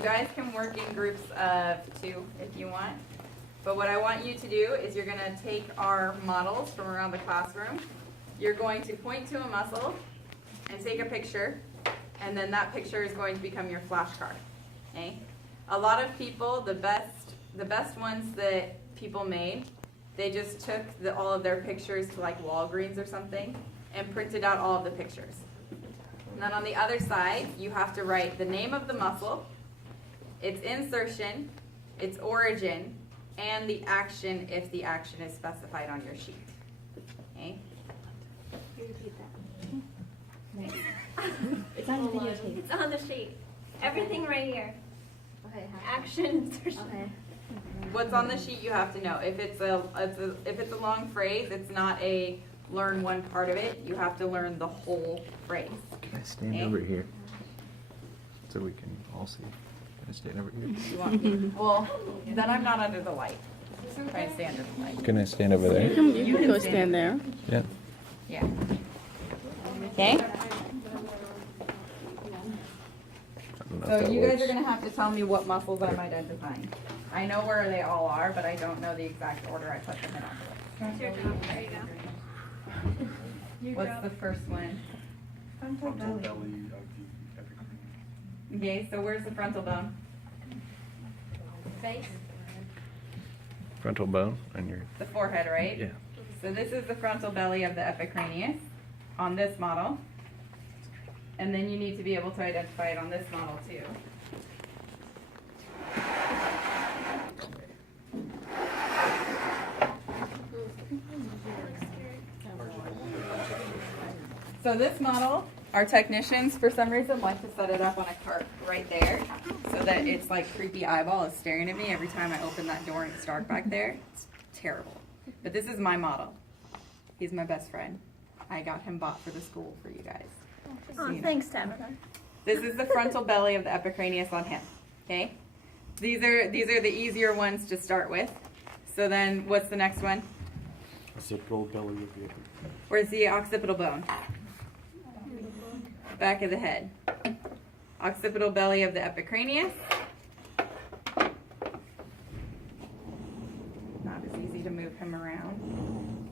you guys can work in groups of 2 if you want. But what I want you to do is you're going to take our models from around the classroom. You're going to point to a muscle and take a picture, and then that picture is going to become your flashcard. Okay? A lot of people, the best ones that people made, they just took all of their pictures to like Walgreens or something and printed out all of the pictures. And then on the other side, you have to write the name of the muscle, its insertion, its origin, and the action if the action is specified on your sheet. Okay? You repeat that. It's on the videotape. It's on the sheet. Everything right here. Okay. Action insertion. Okay. What's on the sheet you have to know. If it's a long phrase, it's not a learn one part of it. You have to learn the whole phrase. Can I stand Okay. over here so we can all see? Can I stand over here? You want me? Well, then I'm not under the light. Try to stay under the light. Can I stand over there? You can go stand there. Yeah. Yeah. Okay. I don't know if So that you guys works. are gonna have to tell me what muscles I'm identifying. I know where they all are, but I don't know the exact order I put them in on It's your job. There you go. the list. What's the first one? Frontal belly of the epicranium. Okay, so where's the frontal bone? Face. Frontal bone on your. The forehead, right? Yeah. So this is the frontal belly of the epicranius on this model. And then you need to be able to identify it on this model too. So this model, our technicians for some reason like to set it up on a cart right there so that it's like creepy eyeball is staring at me every time I open that door and it's dark back there. It's terrible. But this is my model. He's my best friend. I got him bought for the school for you guys. Oh, you know. thanks, Tabitha. This is the frontal belly of the epicranius on him. Okay? These are the easier ones to start with. So then what's the next one? Occipital belly of the epicranium. Where's the occipital bone? Back of the head. Occipital belly of the epicranius. Not as easy to move him around.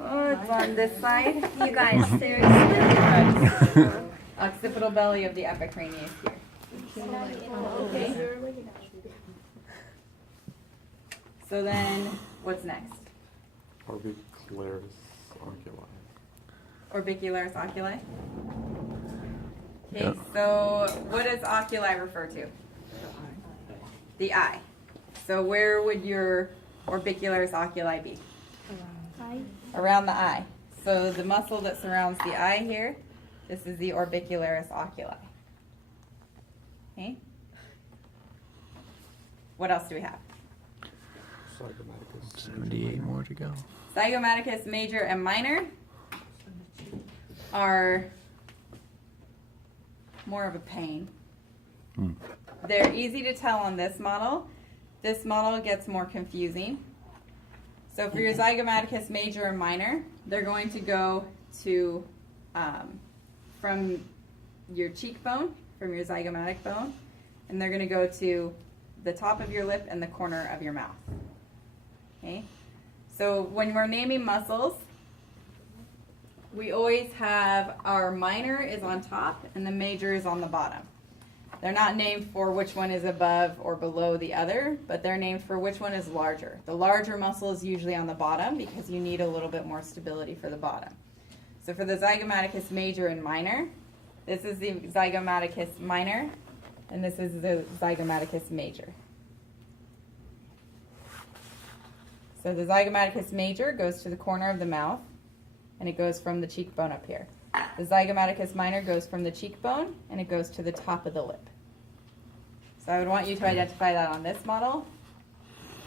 Oh, it's on this side. You guys, seriously? Occipital belly of the epicranius here. Okay. So then, what's next? Orbicularis oculi. Orbicularis oculi. Okay, Yeah. so what does oculi refer to? The eye. So where would your orbicularis oculi be? Around the eye. So the muscle that surrounds the eye here, this is the orbicularis oculi. Okay. What else do we have? Zygomaticus. 78 more to go. Zygomaticus major and minor are more of a pain. Hmm. They're easy to tell on this model. This model gets more confusing. So for your zygomaticus major and minor, they're going to go to from your cheekbone, from your zygomatic bone, and they're going to go to the top of your lip and the corner of your mouth. Okay? So when we're naming muscles, we always have our minor is on top and the major is on the bottom. They're not named for which one is above or below the other, but they're named for which one is larger. The larger muscle is usually on the bottom because you need a little bit more stability for the bottom. So for the zygomaticus major and minor, this is the zygomaticus minor and this is the zygomaticus major. So the zygomaticus major goes to the corner of the mouth and it goes from the cheekbone up here. The zygomaticus minor goes from the cheekbone and it goes to the top of the lip. So I would want you to identify that on this model,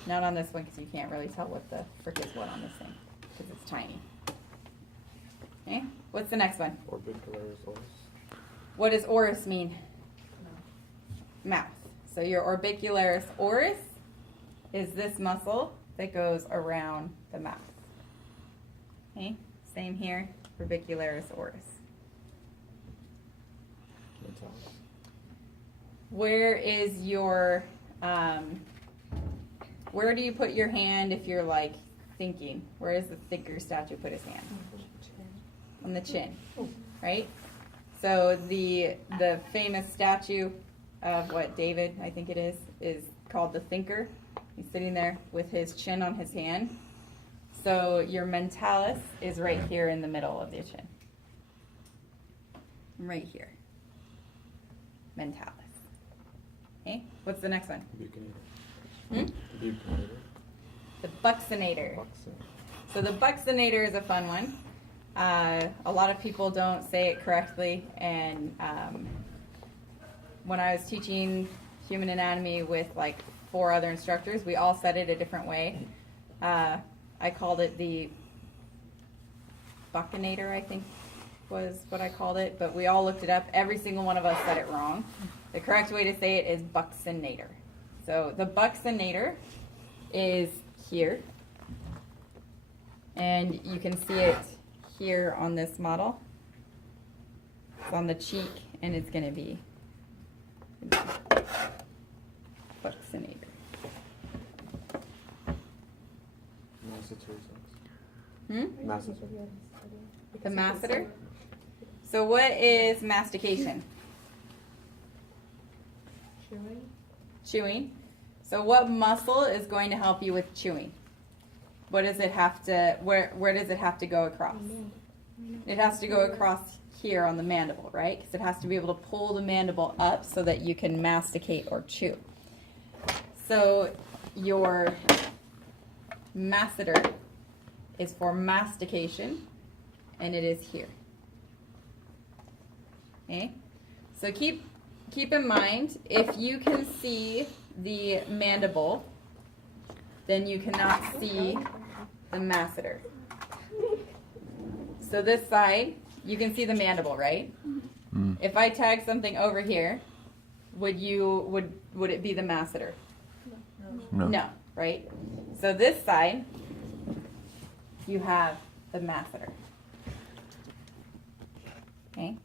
not on this one because you can't really tell what the frick is what on this thing because it's tiny. Okay, what's the next one? Orbicularis oris. What does oris mean? Mouth. So your orbicularis oris is this muscle that goes around the mouth. Okay, same here, orbicularis oris. Where is your, where do you put your hand if you're like thinking? Where does the thinker statue put his hand? On the chin, right? So the famous statue of what David, I think it is called the thinker. He's sitting there with his chin on his hand. So your mentalis is right here in the middle of your chin. Right here. Mentalis. Okay, what's the next one? Buccinator. Hmm? Buccinator. The buccinator. So the buccinator is a fun one. A lot of people don't say it correctly, and when I was teaching human anatomy with like 4 other instructors, we all said it a different way. I called it the buccinator, I think was what I called it, but we all looked it up. Every single one of us said it wrong. The correct way to say it is buccinator. So the buccinator is here, and you can see it here on this model. It's on the cheek, and it's going to be buccinator. Hmm? Masseter. The masseter. So what is mastication? Chewing. So what muscle is going to help you with chewing? What does it have to, where does it have to go across? It has to go across here on the mandible, right? Because it has to be able to pull the mandible up so that you can masticate or chew. So your masseter is for mastication, and it is here. Okay? So keep in mind, if you can see the mandible, then you cannot see the masseter. So this side, you can see the mandible, right? Mm. If I tag something over here, would it be the masseter? No. No, right? So this side, you have the masseter. Okay?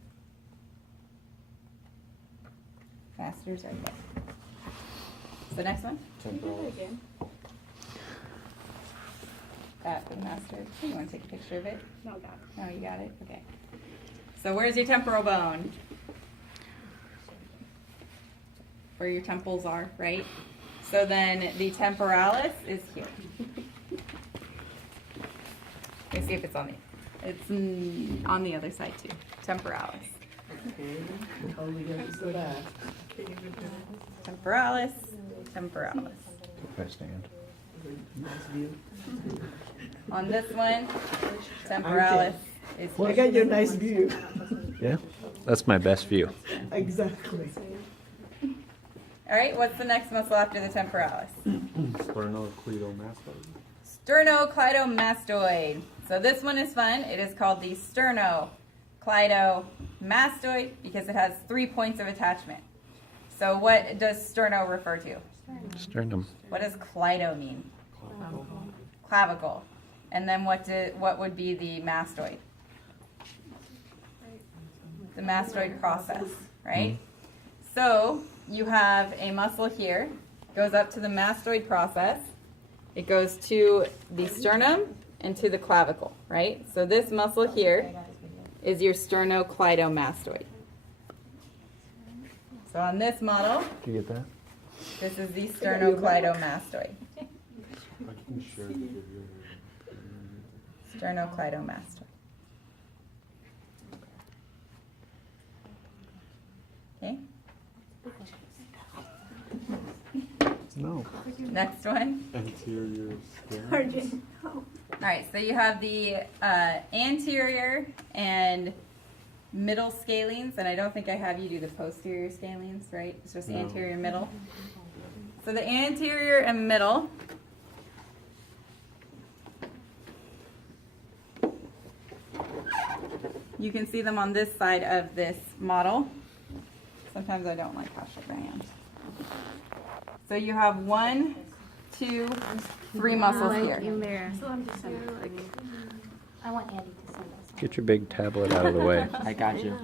Masseters are there. So next one? Temporalis. That the masseter. You want to take a picture of it? No, got it. No, you got it? Okay. So where's your temporal bone? Where your temples are, right? So then the temporalis is here. Let me see if it's on the, it's on the other side too. Temporalis. Temporalis, temporalis. If I stand. On this one, temporalis is I here. got your nice view. Yeah, that's my best view. Exactly. All right, what's the next muscle after the temporalis? Sternocleidomastoid. Sternocleidomastoid. So this one is fun. It is called the sternocleidomastoid because it has 3 points of attachment. So what does sterno refer to? Sternum. What does cleido mean? Clavicle. And then what would be the mastoid? The mastoid process, right? So you have a muscle here, goes up to the mastoid process. It goes to the sternum and to the clavicle, right? So this muscle here is your sternocleidomastoid. So on this model, Do you get that? this is the sternocleidomastoid. I can share the video. Sternocleidomastoid. Okay, No. next one. Anterior sclera. Arjun. No. All right, so you have the anterior and middle scalenes, and I don't think I have you do the posterior scalenes, right? It's just No. anterior and middle. So the anterior and middle you can see them on this side of this model. Sometimes I don't like how short I am. So you have 1, 2, 3 muscles here. So I'm just like, I want Andy to send us Get your big tablet out of the way. I got you.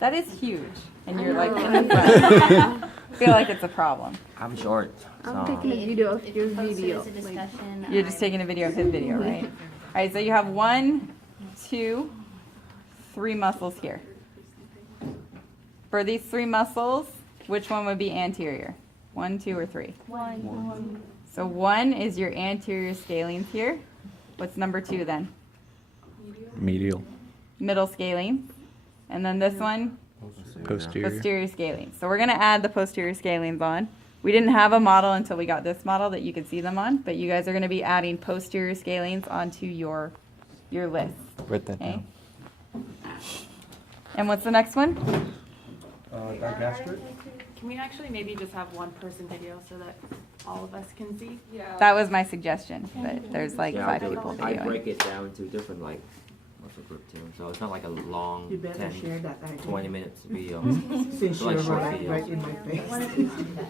That is huge, and you're like in the front. I feel like it's a problem. I'm short. I'm So. taking a video of If your you post it video. as a discussion. You're just taking a video of his video, right? All right, so you have 1, 2, 3 muscles here. For these 3 muscles, which one would be anterior? 1, 2, or 3? 1. So 1 is your anterior scalenes here. What's number 2 then? Medial. Middle scalene. And then this one, Posterior. posterior scalene. So we're going to add the posterior scalenes on. We didn't have a model until we got this model that you could see them on, but you guys are going to be adding posterior scalenes onto your list. Write that Okay. down. And what's the next one? Digastric? Can we actually maybe just have one person video so that all of us can see? That was my suggestion, but there's like Yeah, 5 I'll do people it. I videoing. break it down into different like muscle group too. So it's not like a long You better 10, share that idea. 20 minutes video. Since Like you're short right, videos. right in my One of face. these two guys.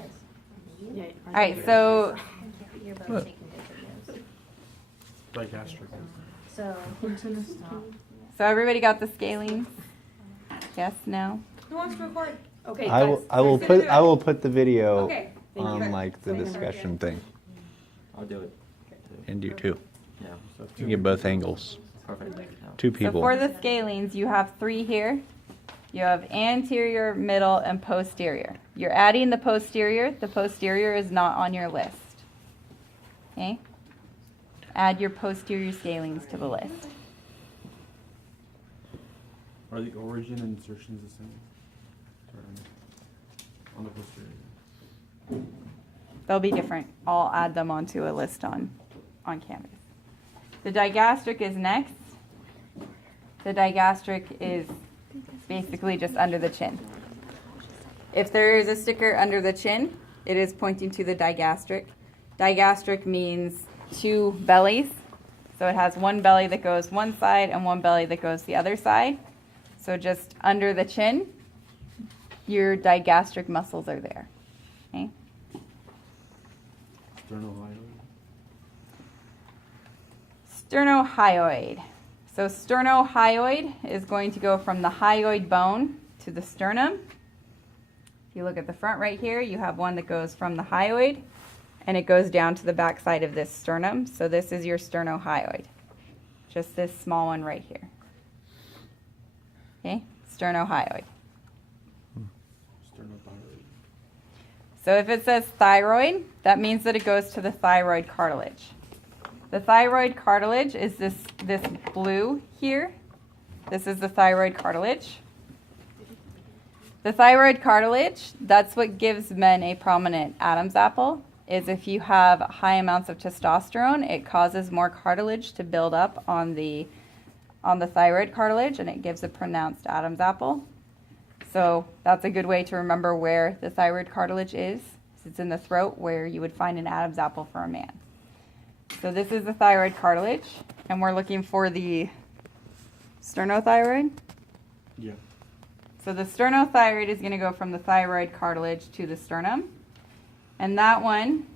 Yeah. All right, so You're both taking good videos. Digastric. So, so everybody got the scalenes? Yes, no? Who wants to record? Okay. I will, guys, I will who's gonna put do I it? will put the video Okay, thank you. on like the So we can discussion thing. I'll do it. And you too. Yeah. You can get both angles. Perfect. Yeah. 2 So people. for the scalenes, you have 3 here. You have anterior, middle, and posterior. You're adding the posterior. The posterior is not on your list. Okay? Add your posterior scalenes to the list. Are the origin and insertions the same? On the posterior. They'll be different. I'll add them onto a list on Canvas. The digastric is next. The digastric is basically just under the chin. If there is a sticker under the chin, it is pointing to the digastric. Digastric means 2 bellies. So it has 1 belly that goes one side and 1 belly that goes the other side. So just under the chin, your digastric muscles are there. Okay? Sternohyoid. Sternohyoid. So sternohyoid is going to go from the hyoid bone to the sternum. If you look at the front right here, you have one that goes from the hyoid and it goes down to the back side of this sternum. So this is your sternohyoid. Just this small one right here. Okay, sternohyoid. Sternothyroid. So if it says thyroid, that means that it goes to the thyroid cartilage. The thyroid cartilage is this blue here. This is the thyroid cartilage. The thyroid cartilage, that's what gives men a prominent Adam's apple, is if you have high amounts of testosterone, it causes more cartilage to build up on the thyroid cartilage, and it gives a pronounced Adam's apple. So that's a good way to remember where the thyroid cartilage is. It's in the throat where you would find an Adam's apple for a man. So this is the thyroid cartilage, and we're looking for the sternothyroid. Yeah. So the sternothyroid is going to go from the thyroid cartilage to the sternum. And that one,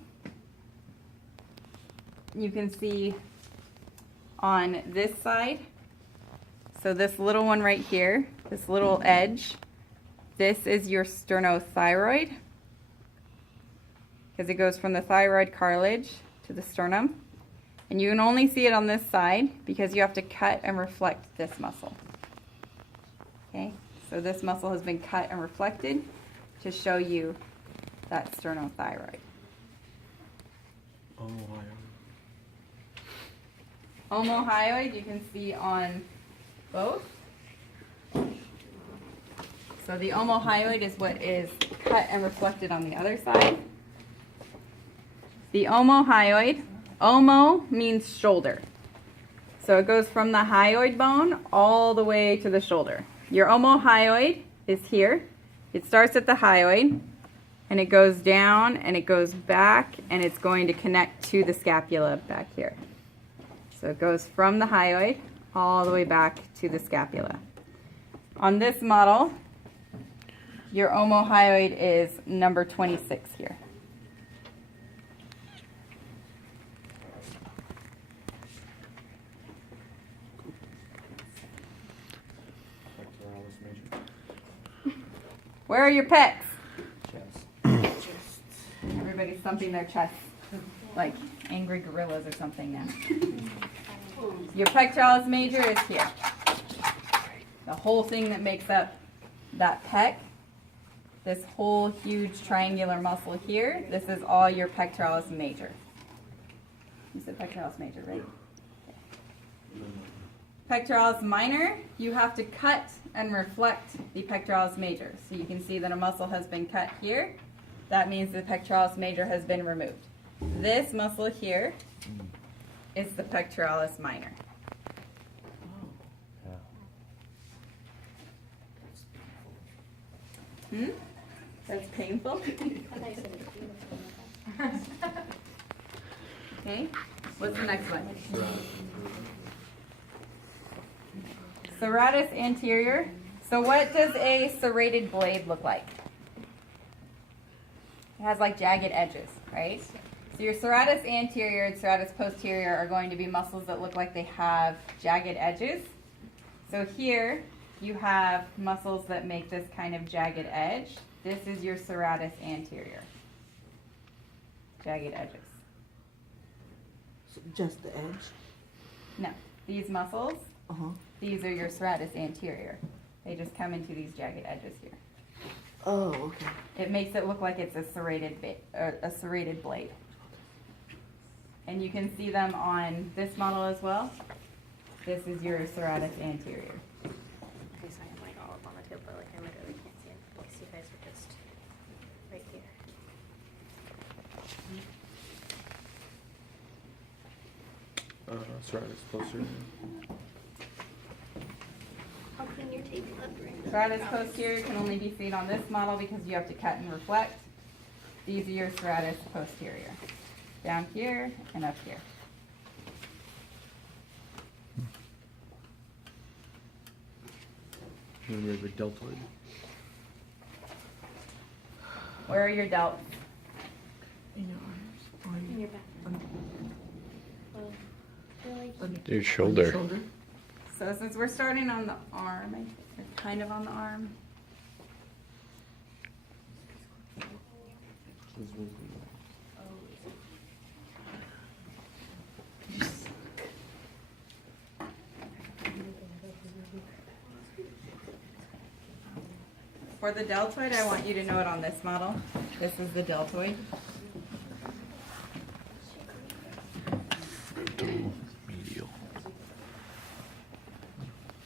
you can see on this side. So this little one right here, this little edge, this is your sternothyroid, because it goes from the thyroid cartilage to the sternum. And you can only see it on this side because you have to cut and reflect this muscle. Okay, so this muscle has been cut and reflected to show you that sternothyroid. Omohyoid you can see on both. So the omohyoid is what is cut and reflected on the other side. The omohyoid, omo means shoulder. So it goes from the hyoid bone all the way to the shoulder. Your omohyoid is here. It starts at the hyoid and it goes down and it goes back and it's going to connect to the scapula back here. So it goes from the hyoid all the way back to the scapula. On this model, your omohyoid is number 26 here. major. Where are your pecs? Chest. Everybody's thumping their chests like angry gorillas or something now. Your pectoralis major is here. The whole thing that makes up that pec, this whole huge triangular muscle here, this is all your pectoralis major. You said pectoralis major, right? Pectoralis minor, you have to cut and reflect the pectoralis major. So you can see that a muscle has been cut here. That means the pectoralis major has been removed. This muscle here is the pectoralis minor. That's painful. Okay, what's the next one? Serratus anterior. So what does a serrated blade look like? It has like jagged edges, right? So your serratus anterior and serratus posterior are going to be muscles that look like they have jagged edges. So here you have muscles that make this kind of jagged edge. This is your serratus anterior. Jagged edges. So just the edge. No, these muscles, Uh-huh. these are your serratus anterior. They just come into these jagged edges here. Oh, okay. It makes it look like it's a serrated blade. And you can see them on this model as well. This is your serratus anterior. Okay, so I'm like all up on the table, but like I literally can't see it. Because you guys are just right here. Serratus posterior. I'll clean your table up right now. Serratus posterior can only be seen on this model because you have to cut and reflect. These are your serratus posterior. Down here and up here. And we have a deltoid. Where are your delts? In your arms. Or In you, your back. Well, they're like on Your your shoulder. shoulder. So since we're starting on the arm, or kind of on the arm, This was for the deltoid, I want you to know it on this model. This is the deltoid. Medial.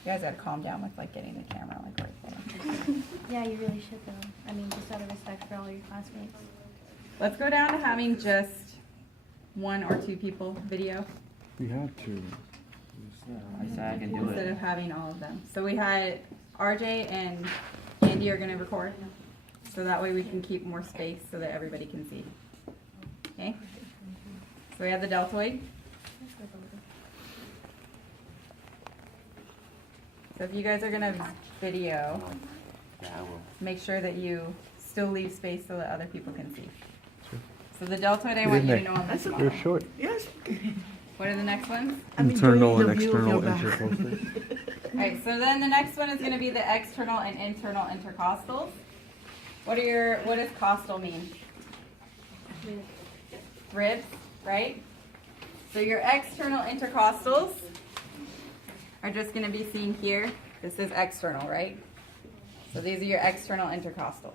You guys gotta calm down with like getting the camera like right there. Yeah, you really should though. I mean, just out of respect for all your classmates. Let's go down to having just 1 or 2 people video We had to. I said I can do instead it. of having all of them. So we had RJ and Andy are gonna record. So that way we can keep more space so that everybody can see. Okay? So we have the deltoid. So if you guys are gonna video, Yeah, I will. make sure that you still leave space so that other people can see. Sure. So the deltoid I Get want in you there. to know on this That's You're model. short. Yes. What are the next ones? I'm Internal enjoying and the view of your external back. intercostal. Alright, so then the next one is gonna be the external and internal intercostals. What does costal mean? Ribs, right? So your external intercostals are just gonna be seen here. This is external, right? So these are your external intercostals.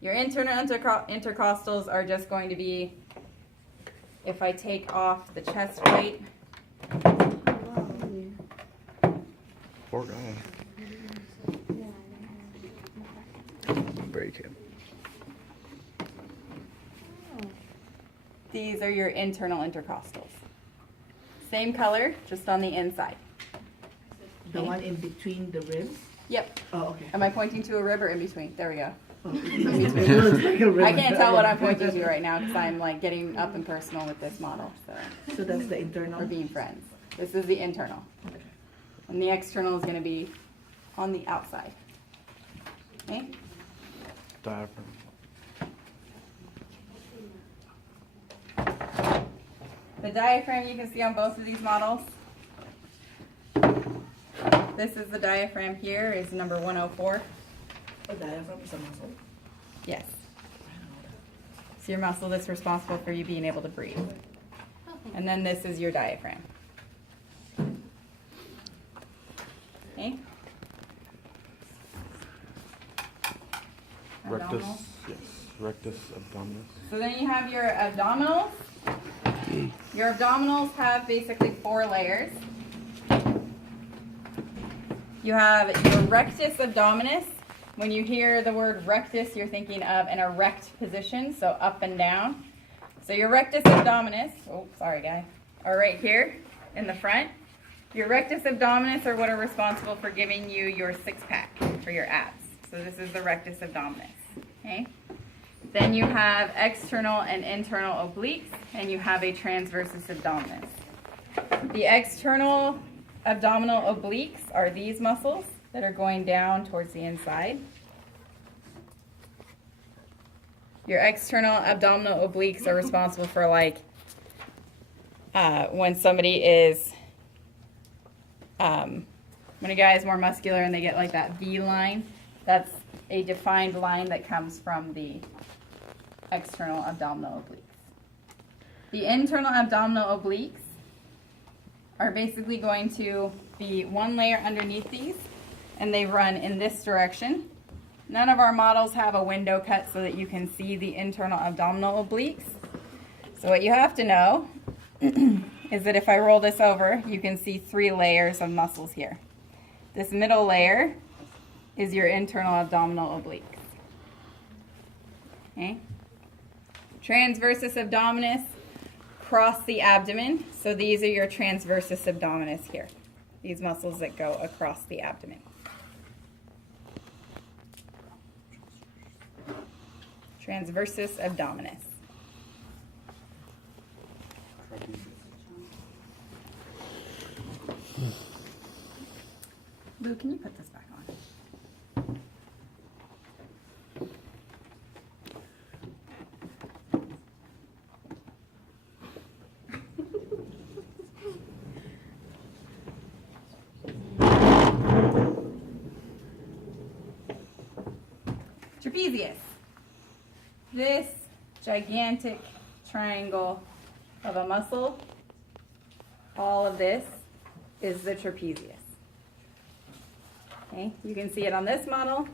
Your internal intercostals are just going to be, if I take off the chest plate, Poor guy. Break him. these are your internal intercostals. Same color, just on the inside. The one in between the ribs? Yep. Oh, okay. Am I pointing to a rib or in between? There we go. Oh, it looks like a rib. I can't tell what I'm pointing to right now because I'm like getting up and personal with this model. So So that's the internal? we're being friends. This is the internal. And the external is going to be on the outside. Okay? Diaphragm. The diaphragm you can see on both of these models. The this is the diaphragm here, is number 104. The diaphragm is a muscle. Yes. It's your muscle that's responsible for you being able to breathe. And then this is your diaphragm. Okay? Rectus, Abdominals. yes, rectus abdominis. So then you have your abdominals. Your abdominals have basically 4 layers. You have your rectus abdominis. When you hear the word rectus, you're thinking of an erect position, so up and down. So your rectus abdominis, oh, sorry guy, are right here in the front. Your rectus abdominis are what are responsible for giving you your 6-pack for your abs. So this is the rectus abdominis, okay? Then you have external and internal obliques, and you have a transversus abdominis. The external abdominal obliques are these muscles that are going down towards the inside. Your external abdominal obliques are responsible for when somebody is, when a guy is more muscular and they get like that V line, that's a defined line that comes from the external abdominal obliques. The internal abdominal obliques are basically going to be 1 layer underneath these, and they run in this direction. None of our models have a window cut so that you can see the internal abdominal obliques. So what you have to know is that if I roll this over, you can see 3 layers of muscles here. This middle layer is your internal abdominal obliques. Okay? Transversus abdominis cross the abdomen. So these are your transversus abdominis here. These muscles that go across the abdomen. Transversus abdominis. Lou, can you put this back on? Trapezius. This gigantic triangle of a muscle, all of this is the trapezius. Okay, you can see it on this model,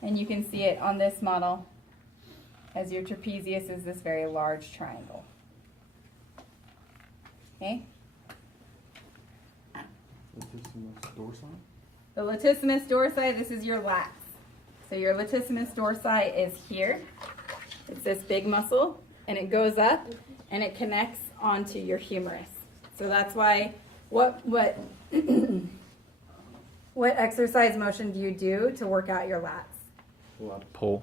and you can see it on this model as your trapezius is this very large triangle. Okay? Latissimus dorsi? The latissimus dorsi, this is your lats. So your latissimus dorsi is here. It's this big muscle, and it goes up, and it connects onto your humerus. So that's why, what exercise motion do you do to work out your lats? Pull.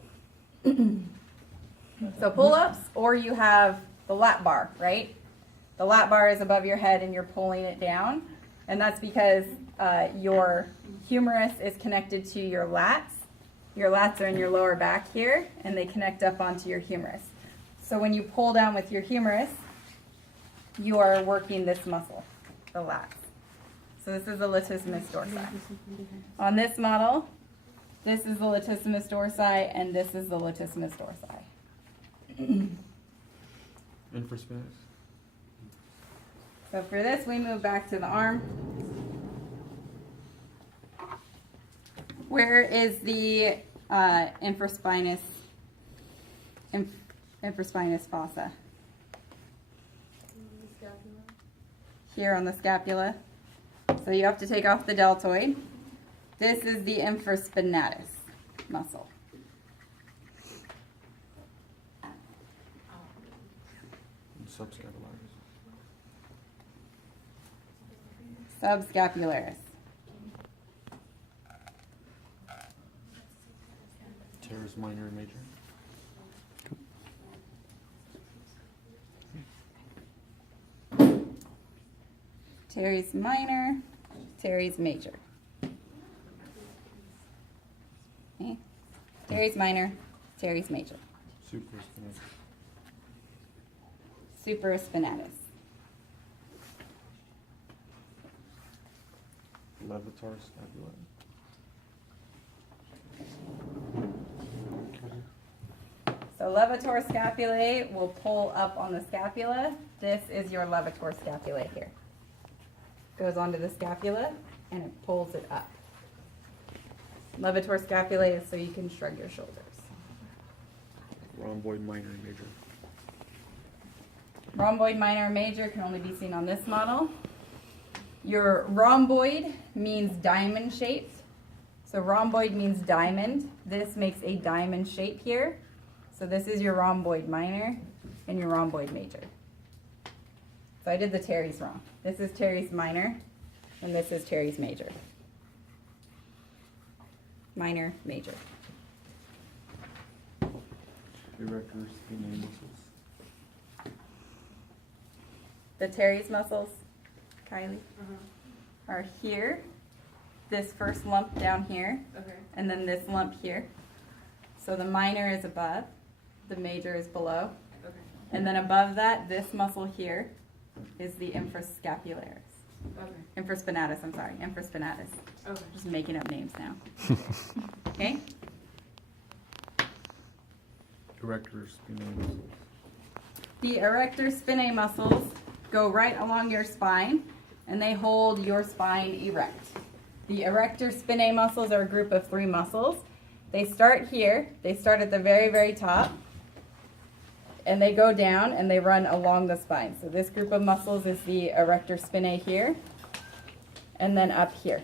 So pull-ups, or you have the lat bar, right? The lat bar is above your head, and you're pulling it down, and that's because your humerus is connected to your lats. Your lats are in your lower back here, and they connect up onto your humerus. So when you pull down with your humerus, you are working this muscle, the lats. So this is the latissimus dorsi. On this model, this is the latissimus dorsi, and this is the latissimus dorsi. Infraspinatus? So for this, we move back to the arm. Where is the infraspinous fossa? Here on the scapula. So you have to take off the deltoid. This is the infraspinatus muscle. And subscapularis? Subscapularis. Teres minor and major? Teres minor, teres major. Okay. Teres minor, teres major. Supraspinatus? Supraspinatus. Levator scapula. So levator scapulae will pull up on the scapula. This is your levator scapulae here. Goes onto the scapula and it pulls it up. Levator scapulae is so you can shrug your shoulders. Rhomboid minor and major. Rhomboid minor and major can only be seen on this model. Your rhomboid means diamond shaped. So rhomboid means diamond. This makes a diamond shape here. So this is your rhomboid minor and your rhomboid major. So I did the teres wrong. This is teres minor and this is teres major. Minor, major. Erector spinae muscles. The teres muscles, Kylie, are here. This first lump down here, and then this lump here. So the minor is above, the major is below. And then above that, this muscle here is the infrascapularis. Infraspinatus, I'm sorry, infraspinatus. Just making up names now. Okay? Erector spinae muscles. The erector spinae muscles go right along your spine, and they hold your spine erect. The erector spinae muscles are a group of 3 muscles. They start here. They start at the very, very top, and they go down, and they run along the spine. So this group of muscles is the erector spinae here, and then up here.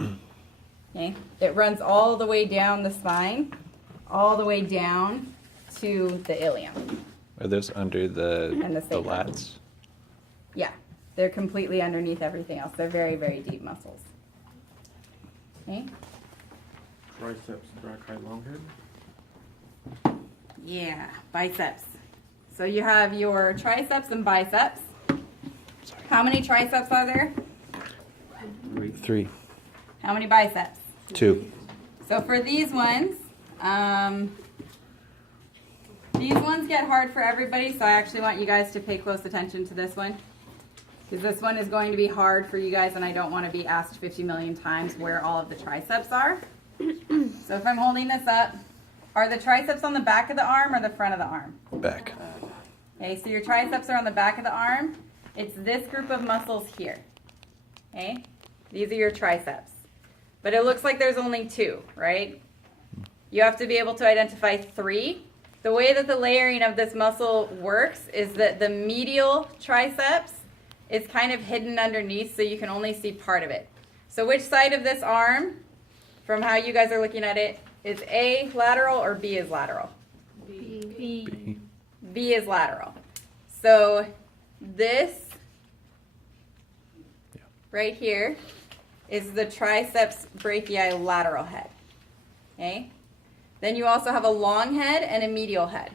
Okay? It runs all the way down the spine, all the way down to the ilium. Are those under And the the sacrum. lats? Yeah, they're completely underneath everything else. They're very, very deep muscles. Okay? Triceps brachii longhead. Yeah, biceps. So you have your triceps and biceps. How many triceps are there? 3. How many biceps? 2. So for these ones get hard for everybody, so I actually want you guys to pay close attention to this one. Because this one is going to be hard for you guys, and I don't want to be asked 50 million times where all of the triceps are. So if I'm holding this up, are the triceps on the back of the arm or the front of the arm? Back. Okay, so your triceps are on the back of the arm. It's this group of muscles here. Okay? These are your triceps. But it looks like there's only 2, right? You have to be able to identify 3. The way that the layering of this muscle works is that the medial triceps is kind of hidden underneath, so you can only see part of it. So which side of this arm, from how you guys are looking at it, is A lateral or B is lateral? B. B is lateral. So this right here is the triceps brachii lateral head. Okay? Then you also have a long head and a medial head.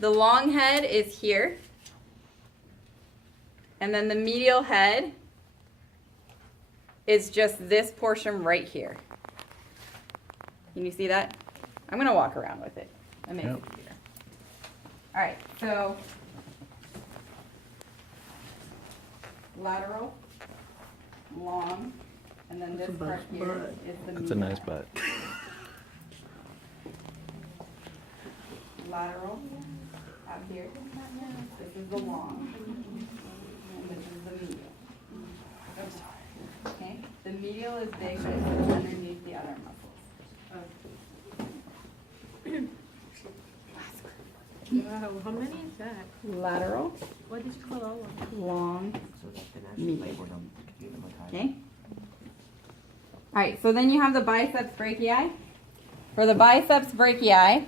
The long head is here. And then the medial head is just this portion right here. Can you see that? I'm going to walk around with it. That makes it easier. All right, so lateral, long, and then this part here is the That's a medial nice head. butt. Lateral, out here. This is the long, and this is the medial. Okay, the medial is big, but it's underneath the other muscles. Wow, how many is that? Lateral, What is called all of long, So that's been actually Medial. labeled on computer my time. okay? All right, so then you have the biceps brachii. For the biceps brachii,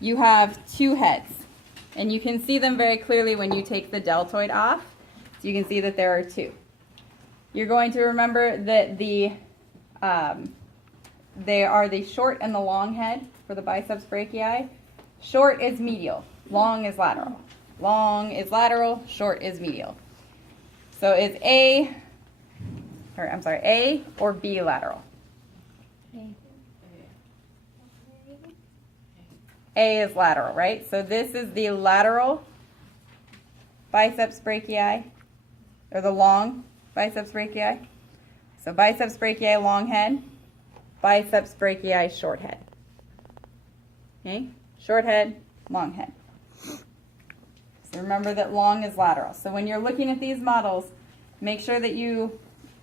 you have 2 heads. And you can see them very clearly when you take the deltoid off. So you can see that there are 2. You're going to remember that they are the short and the long head for the biceps brachii. Short is medial, long is lateral. Long is lateral, short is medial. So is A or B lateral? A is lateral, right? So this is the lateral biceps brachii, or the long biceps brachii. So biceps brachii, long head. Biceps brachii, short head. Okay, short head, long head. So remember that long is lateral. So when you're looking at these models, make sure that you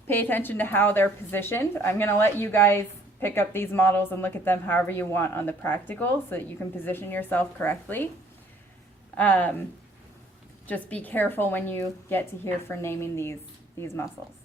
pay attention to how they're positioned. I'm going to let you guys pick up these models and look at them however you want on the practical so that you can position yourself correctly. Just be careful when you get to here for naming these muscles.